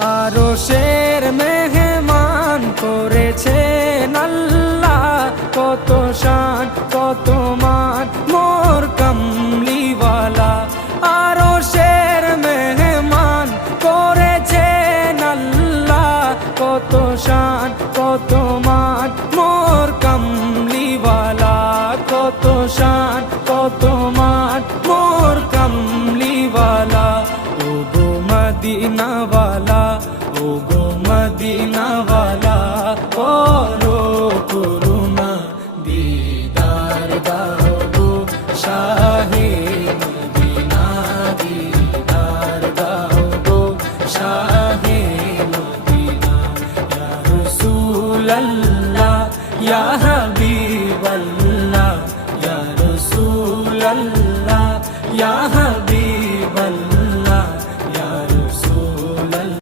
আরশের মেহমান করেছেন আল্লাহ, কত শান কত মান মোর কামলিওয়ালা। আরশের মেহমান করেছেন আল্লাহ, কত শান কত মান মোর কামলিওয়ালা, কত শান কত মান মোর কামলিওয়ালা। ও গো মদিনাওয়ালা, ও গো মদিনাওয়ালা, করো করুণা দিদার দাও গো শাহে মদিনা, দিদার দাও গো শাহে মদিনা। ইয়া রাসূলুল্লাহ ইয়া